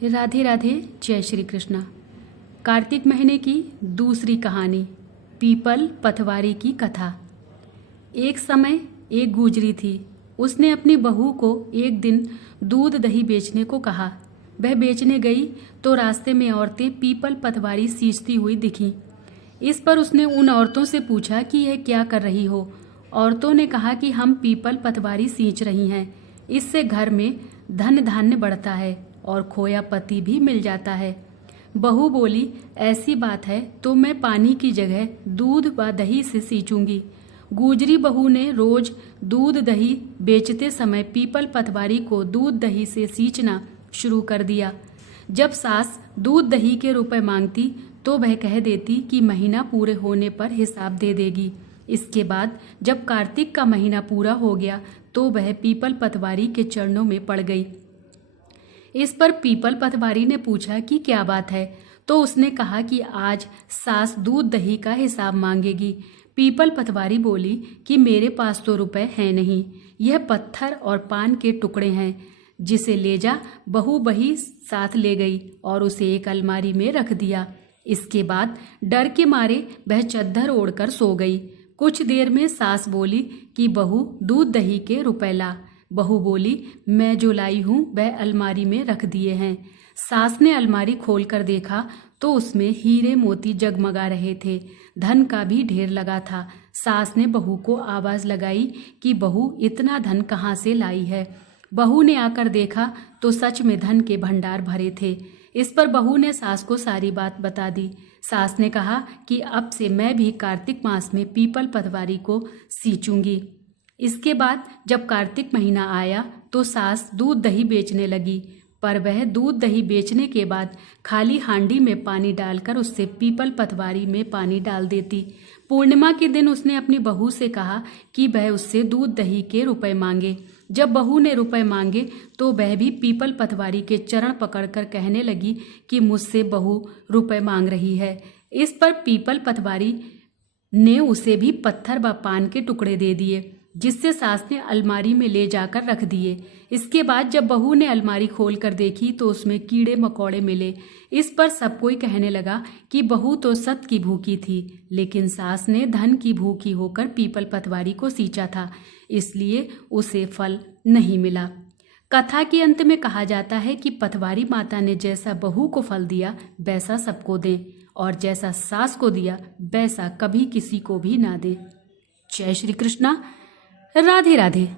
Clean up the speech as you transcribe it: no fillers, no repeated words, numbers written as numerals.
राधे राधे। जय श्री कृष्णा। कार्तिक महीने की दूसरी कहानी, पीपल पतवारी की कथा। एक समय एक गुजरी थी। उसने अपनी बहू को एक दिन दूध दही बेचने को कहा। वह बेचने गई तो रास्ते में औरतें पीपल पतवारी सींचती हुई दिखीं। इस पर उसने उन औरतों से पूछा कि यह क्या कर रही हो। औरतों ने कहा कि हम पीपल पतवारी सींच रही हैं, इससे घर में धन धान्य बढ़ता है और खोया पति भी मिल जाता है। बहू बोली, ऐसी बात है तो मैं पानी की जगह दूध व दही से सींचूंगी। गुजरी बहू ने रोज दूध दही बेचते समय पीपल पतवारी को दूध दही से सींचना शुरू कर दिया। जब सास दूध दही के रुपए मांगती तो वह कह देती कि महीना पूरे होने पर हिसाब दे देगी। इसके बाद जब कार्तिक का महीना पूरा हो गया तो वह पीपल पतवारी के चरणों में पड़ गई। इस पर पीपल पतवारी ने पूछा कि क्या बात है, तो उसने कहा कि आज सास दूध दही का हिसाब मांगेगी। पीपल पतवारी बोली कि मेरे पास तो रुपए हैं नहीं, यह पत्थर और पान के टुकड़े हैं, जिसे ले जा। बहू बही साथ ले गई और उसे एक अलमारी में रख दिया। इसके बाद डर के मारे वह चद्दर ओढ़कर सो गई। कुछ देर में सास बोली कि बहू दूध दही के रुपए ला। बहू बोली, मैं जो लाई हूँ वह अलमारी में रख दिए हैं। सास ने अलमारी खोल कर देखा तो उसमें हीरे मोती जगमगा रहे थे, धन का भी ढेर लगा था। सास ने बहू को आवाज लगाई कि बहू इतना धन कहाँ से लाई है। बहू ने आकर देखा तो सच में धन के भंडार भरे थे। इस पर बहू ने सास को सारी बात बता दी। सास ने कहा कि अब से मैं भी कार्तिक मास में पीपल पतवारी को सींचूंगी। इसके बाद जब कार्तिक महीना आया तो सास दूध दही बेचने लगी, पर वह दूध दही बेचने के बाद खाली हांडी में पानी डालकर उससे पीपल पतवारी में पानी डाल देती। पूर्णिमा के दिन उसने अपनी बहू से कहा कि वह उससे दूध दही के रुपए मांगे। जब बहू ने रुपए मांगे तो वह भी पीपल पतवारी के चरण पकड़कर कहने लगी कि मुझसे बहू रुपए मांग रही है। इस पर पीपल पतवारी ने उसे भी पत्थर व पान के टुकड़े दे दिए, जिससे सास ने अलमारी में ले जाकर रख दिए। इसके बाद जब बहू ने अलमारी खोल कर देखी तो उसमें कीड़े मकोड़े मिले। इस पर सब कोई कहने लगा कि बहू तो सत की भूखी थी, लेकिन सास ने धन की भूखी होकर पीपल पतवारी को सींचा था, इसलिए उसे फल नहीं मिला। कथा के अंत में कहा जाता है कि पतवारी माता ने जैसा बहू को फल दिया वैसा सबको दें, और जैसा सास को दिया वैसा कभी किसी को भी ना दे। जय श्री कृष्णा। राधे राधे।